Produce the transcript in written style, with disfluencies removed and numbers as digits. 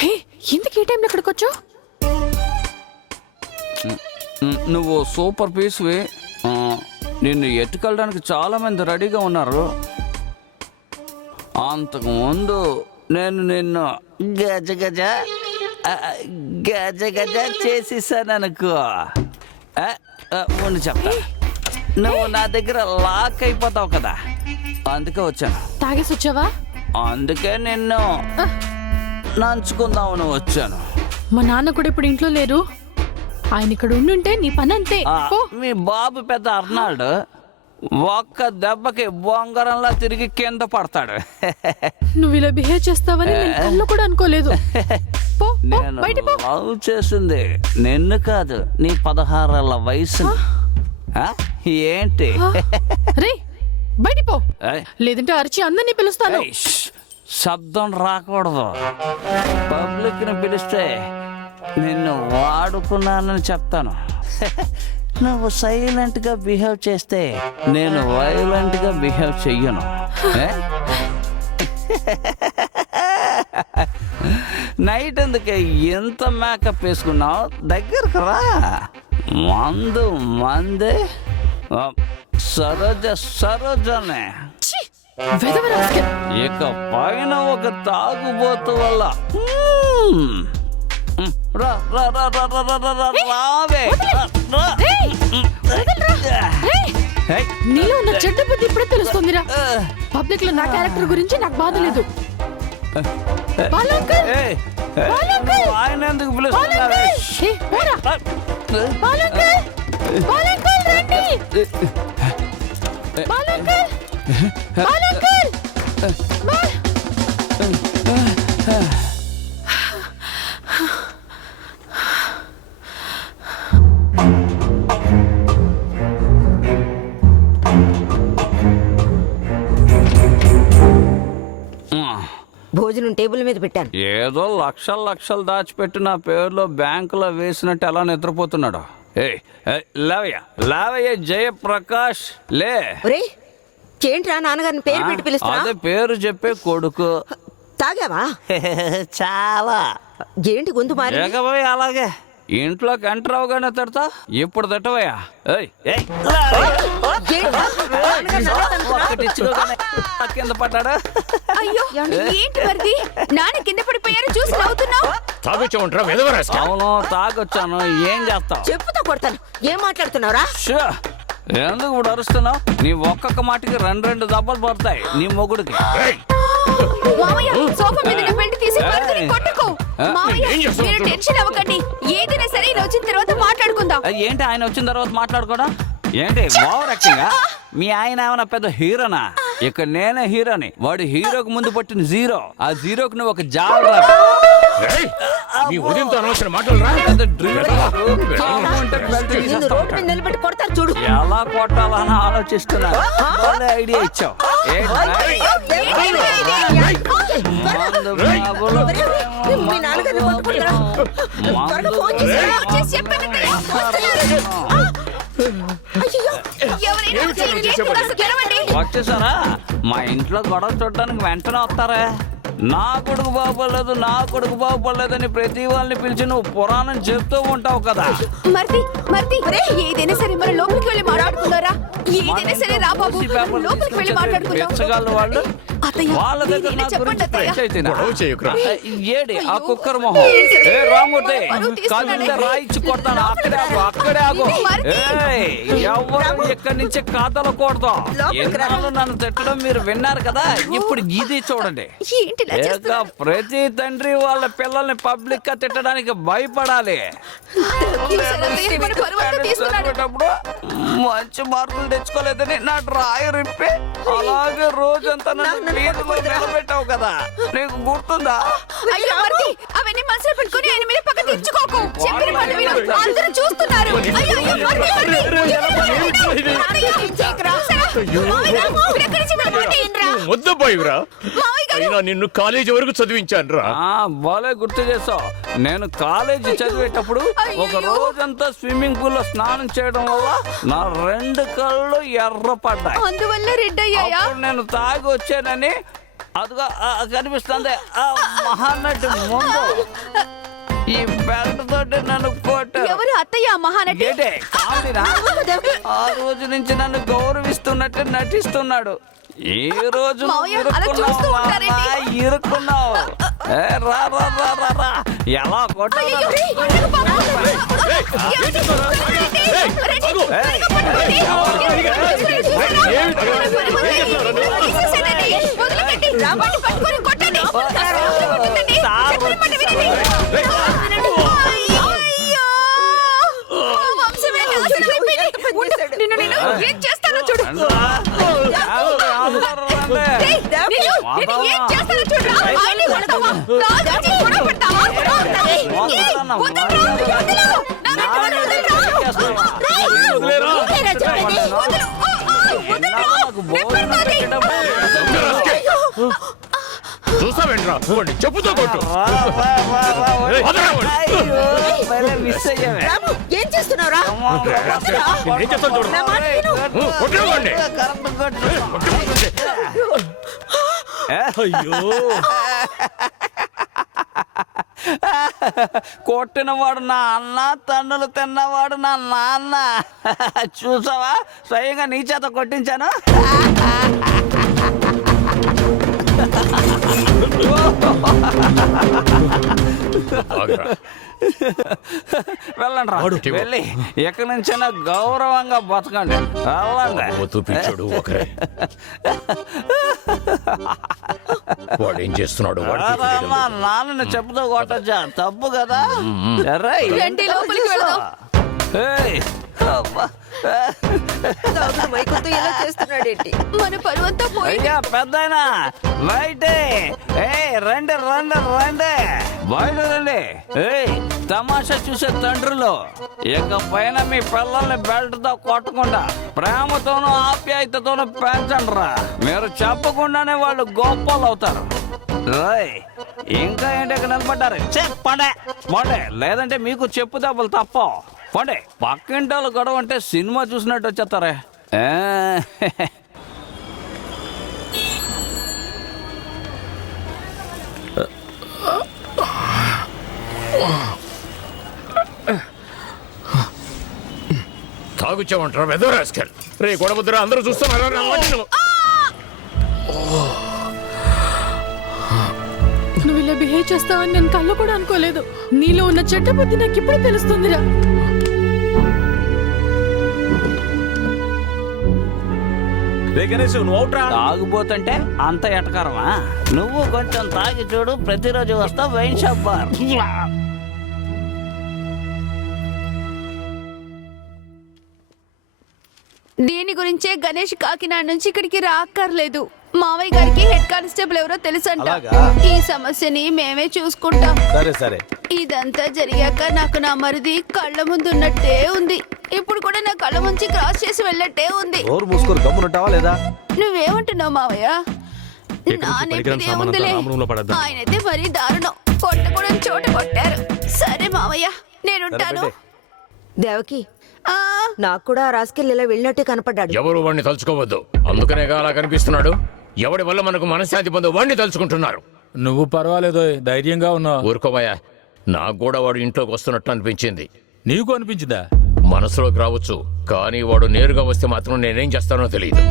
హే, ఎందుకు ఈ టైంలో ఇక్కడికి వచ్చావు? నువ్వు సూపర్ పీస్వి. నిన్ను ఎత్తుకెళ్ళడానికి చాలా మంది రెడీగా ఉన్నారు. అంతకు ముందు నేను నిన్ను గజ గజ గజ గజ చేసేసాను అనుకో. ఉండి చెప్తా. నువ్వు నా దగ్గర లాక్ అయిపోతావు కదా, అందుకే వచ్చాను. తాగేసి వచ్చావా? అందుకే నిన్ను నంచుకుందామని వచ్చాను. మా నాన్న కూడా ఇప్పుడు ఇంట్లో లేరు. ఆయన ఇక్కడ ఉండుంటే నీ పని అంతే. పో. మీ బాబు పెద్ద అర్నాల్డ్ ఒక్క దెబ్బకి బొంగరంలా తిరిగి కింద పడతాడు. నువ్వు ఇలా బిహేవ్ చేస్తావని నేను కళ్ళు కూడా అనుకోలేదు. పో, పో, నేను బయటికి పో. లవ్ చేసింది నిన్ను కాదు, నీ 16 ఏళ్ల వయసు. ఏంటి? రే, బయటికి పో, ఏయ్, లేదంటే అరిచి అందరినీ పిలుస్తాను. ఏయ్, శబ్దం రాకూడదు. పబ్లిక్ ని పిలిస్తే నిన్ను వాడుకున్నానని చెప్తాను. నువ్వు సైలెంట్ గా బిహేవ్ చేస్తే నేను వైలెంట్ గా బిహేవ్ చెయ్యను. నైట్ ఎందుకే ఎంత మేకప్ వేసుకున్నావు? దగ్గరకు రా. మందు మందే, సరోజ సరోజనే. ఛీ, వెధవ రాస్కెల్. ఇక పైన ఒక తాగుబోతు వల్ల రా రా రా రా రా రా రా రా రావే. రేయ్, వదలరా. రేయ్, నీలో ఉన్న చెడ్డ బుద్ధి ఇప్పుడే తెలుస్తుందిరా. పబ్లిక్ లో నా క్యారెక్టర్ గురించి నాకు బాధ లేదు. బాలు అంకుల్, బాలు అంకుల్, ఆయన ఎందుకు బాలు పిలుస్తున్నారు? అంకుల్. ఏ, పోరా. బాలు అంకుల్, బాలు అంకుల్, రండి. Balu uncle, Balu uncle, Balu. భోజనం టేబుల్ మీద పెట్టాను. ఏదో లక్షలు లక్షలు దాచిపెట్టి నా పేరులో బ్యాంకులో వేసినట్టు ఎలా నిద్రపోతున్నాడు. లేవయ్య లేవయ్య జయప్రకాష్ లే. ఒరే, ఏంట్రా నాన్నగారిని పేరు పెట్టి పిలుస్తా? అదే పేరు చెప్పే కొడుకు. తాగావా? చాలా. ఏంటి గొంతు మారి? ఎగబోయి అలాగే ఇంట్లోకి ఎంటర్ అవగానే తిడతా. ఇప్పుడు తిట్టవయ్యా. కింద పడ్డాడు. అయ్యో, ఏంటి మరిది? నాన్న కింద పడిపోయారు చూసి నవ్వుతున్నావు. అవును, తాగొచ్చాను. ఏం చేస్తావు? చెప్పుతో కొడతాను. ఏం మాట్లాడుతున్నావురా? ఎందుకు ఇప్పుడు అరుస్తున్నావు? నీ ఒక్కొక్క మాటకి 2 దెబ్బలు పడతాయి నీ మొగుడికి. మామయ్య, సోఫా మీద నా బెల్ట్ తీసి మరిదిని కొట్టుకో. మామయ్య, మీరు టెన్షన్ అవ్వకండి. ఏదైనా సరే ఈ వచ్చిన తర్వాత మాట్లాడుకుందాం. ఏంటి ఆయన వచ్చిన తర్వాత మాట్లాడుకోవడం? ఏంటి ఓవర్ యాక్టింగ్? మీ ఆయన ఏమైనా పెద్ద హీరోనా? ఇక నేనే హీరోని. వాడు హీరోకి ముందు పట్టిన జీరో. ఆ జీరోకి నువ్వు ఒక జాలరా. నిన్ను రోడ్డు మీద నిలబెట్టి కొడతారు చూడు. ఎలా కొట్టాలని ఆలోచిస్తున్నా. ఐడియా ఇచ్చావు. మీ నాన్నగారిని కొట్టుకుంటారా? త్వరగా ఫోన్ చేసి చెప్పండి. వచ్చేసారా? మా ఇంట్లో గొడవ చూడడానికి వెంటనే వస్తారా? నా కొడుకు బాగోలేదు, నా కొడుకు బాగుపడలేదని ప్రతి వాళ్ళని పిలిచి నువ్వు పురాణం చెప్తూ ఉంటావు కదా. ఏదైనా సరే మన లోపలికి వెళ్ళి మాట్లాడుకున్నారా? ఏదైనా సరే రా బాబు, లోపలికి వెళ్ళి మాట్లాడుకున్నాం. వాళ్ళు వాళ్ళ దగ్గర నా గురించి ఫ్రెష్ అయితేనా? ఏడి ఆ కుక్కర్ మొహం. ఏ రామూర్తి, కాలింద రాయిచ్చి కొడతాను. అక్కడే ఆగు, అక్కడే ఆగు. ఎవరు ఇక్కడి నుంచి కాదలకూడదు. ఎన్నాళ్ళు నన్ను తిట్టడం మీరు విన్నారు కదా. ఇప్పుడు ఇది చూడండి. ప్రతి తండ్రి వాళ్ళ పిల్లల్ని పబ్లిక్ గా తిట్టడానికి భయపడాలి. మంచి మార్కులు తెచ్చుకోలేదని నా డ్రాయర్ ఇప్పి అలాగే రోజంతా నన్ను నిలబెట్టావు కదా, నీకు గుర్తుందా? అవన్నీ మనసులో పెట్టుకుని ఆయన మీద పక్క తెచ్చుకోకు. చెప్పిన మాట విను, అందరూ చూస్తున్నారు. అయినా నిన్ను కాలేజీ వరకు చదివించాను రా. బాలే గుర్తు చేసావు. నేను కాలేజీ చదివేటప్పుడు ఒక రోజంతా స్విమ్మింగ్ పూల్ లో స్నానం చేయడం వల్ల నా 2 కళ్ళు ఎర్రపడ్డాయి. అందువల్ల రెడ్ అయ్యాయా? నేను తాగి వచ్చానని అదిగో కనిపిస్తుంది ఆ మహానటి ముందు ఈ బెల్ట్ తోటి నన్ను కొట్టు. ఎవరు అత్తయ్య మహానటి? ఏంటే కామెడీనా? ఆ రోజు నుంచి నన్ను గౌరవిస్తున్నట్టు నటిస్తున్నాడు. ఈ రోజు మావయ్య, అలా చూస్తూ ఉంటారేంటి? ఇరుక్కున్నావు. ఏ, రా రా రా రా రా. ఎలా కొట్టావు? అయ్యో, కొట్టకు పాపం. వదిలిపెట్టి, రాబట్టి పట్టుకొని కొట్టండి. కొట్టండి. చెప్పిన మాట వినండి. అయ్యో! మా వంశమే నాశనం అయిపోయింది. ఉండు, నిన్ను ఏం చేస్తానో చూడు. ఏయ్, నిన్ను ఏం చేస్తానో చూడు. ఆయన్ని కొడతావా? రాజుకి గొడవ పడతావా? ఏయ్, వదలరా, వదలు. నా వెంట వదలరా. వదిలేరా? వదిలేరా చెప్పండి. వదలు. వదలరా. రెప్పంతోటి. చూసావేంట్రా వాడిని చెప్పుతో కొట్టు. మిస్ అయ్యావే. రాము ఏం చేస్తున్నావురా? ఏం చేస్తాను చూడు. నా మాట విను. కొట్టేవాడిని. అయ్యో కొట్టినవాడు నా అన్న, తన్నులు తిన్నవాడు నా నాన్న. చూసావా, స్వయంగా నీ చేత కొట్టించాను. వెళ్ళండి రా, వెళ్ళి ఎక్కడి నుంచైనా గౌరవంగా బతకండి. చూపించాడు ఒకరే. వాడు ఏం చేస్తున్నాడు? మా నాన్నని చెప్పుతో కొట్టచ్చా? తప్పు కదా. రండి, లోపలికి వెళదాం. ఏయ్, అబ్బా. తాగుడు మైకంతో ఇలా చేస్తున్నాడేంటి? మన పరువంతా పోయి అయ్యా పెద్దాయనా బయటే. రండి రండి రండి, బయట రండి. తమాషా చూసే తండ్రులు ఇక పైన మీ పిల్లల్ని బెల్ట్ తో కొట్టకుండా ప్రేమతోనూ ఆప్యాయతతోనూ పెంచండి రా. మీరు చెప్పకుండానే వాళ్ళు గొప్పలు అవుతారు. ఇంకా ఏంటి ఇక్కడ నిలబడ్డారు? చెప్పండి పోండి, లేదంటే మీకు చెప్పు దెబ్బలు తప్ప. పోండి, పక్కింటి వాళ్ళు గొడవ అంటే సినిమా చూసినట్టు వచ్చేస్తారే. తాగుచ్చామంటారా వెదో రాస్కల్. రే గొడవద్దురా, అందరూ చూస్తున్నారా? నువ్వు ఇలా బిహేవ్ చేస్తావని నేను కళ్ళు కూడా అనుకోలేదు. నీలో ఉన్న చెడ్డ బుద్ధి నాకు ఇప్పుడు తెలుస్తుందిరా. తాగుబోతుంటే అంత ఎటకరమా? నువ్వు కొంచెం తాగి చూడు, ప్రతిరోజు వస్తావు వైన్ షాప్ బార్. దీని గురించే గణేష్ కాకినాడ నుంచి ఇక్కడికి రాక్కర్లేదు. మావయ్య గారికి హెడ్ కానిస్టేబుల్ ఎవరో తెలుసంట. ఈ సమస్యని మేమే చూసుకుంటాం. సరే సరే. ఇదంతా జరిగాక నాకు నా మరిది కళ్ళ ముందు ఉన్నట్టే ఉంది. ఇప్పుడు కూడా నా కళ్ళ ముంచి క్రాస్ చేసి వెళ్ళట్టే ఉంది. నోరు మూసుకొని గమ్మునుంటావా లేదా? నువ్వేమంటున్నావు మావయ్య? ఆయనైతే మరీ దారుణం. కొట్టకూడని చోట కొట్టారు. సరే మావయ్య, నేనుంటాను. దేవకి, నాకు కూడా ఆ రాస్కెల్ ఇలా వెళ్ళినట్టే కనపడ్డాడు. ఎవరు వాడిని తలుచుకోవద్దు. అందుకనే అలా కనిపిస్తున్నాడు. ఎవడి వల్ల మనకు మనశ్శాంతి పొందో వాడిని తలుచుకుంటున్నారు. నువ్వు పర్వాలేదో, ధైర్యంగా ఉన్నావు. ఊరుకోవయ్యా, నాకు కూడా వాడు ఇంట్లోకి వస్తున్నట్టు అనిపించింది. నీకు అనిపించిందా? మనసులోకి రావచ్చు, కానీ వాడు నేరుగా వస్తే మాత్రం నేనేం చేస్తానో తెలియదు.